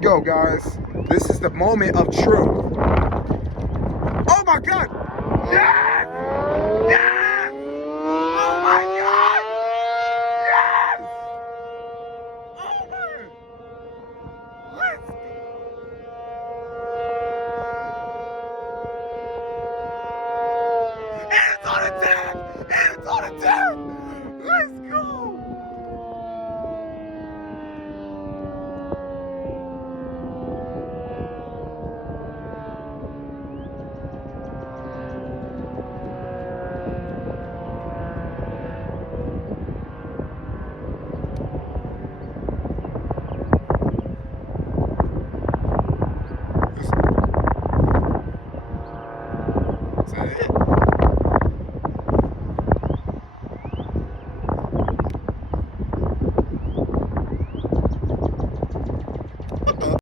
Go, guys. This is the moment of truth. Oh my God! Yes!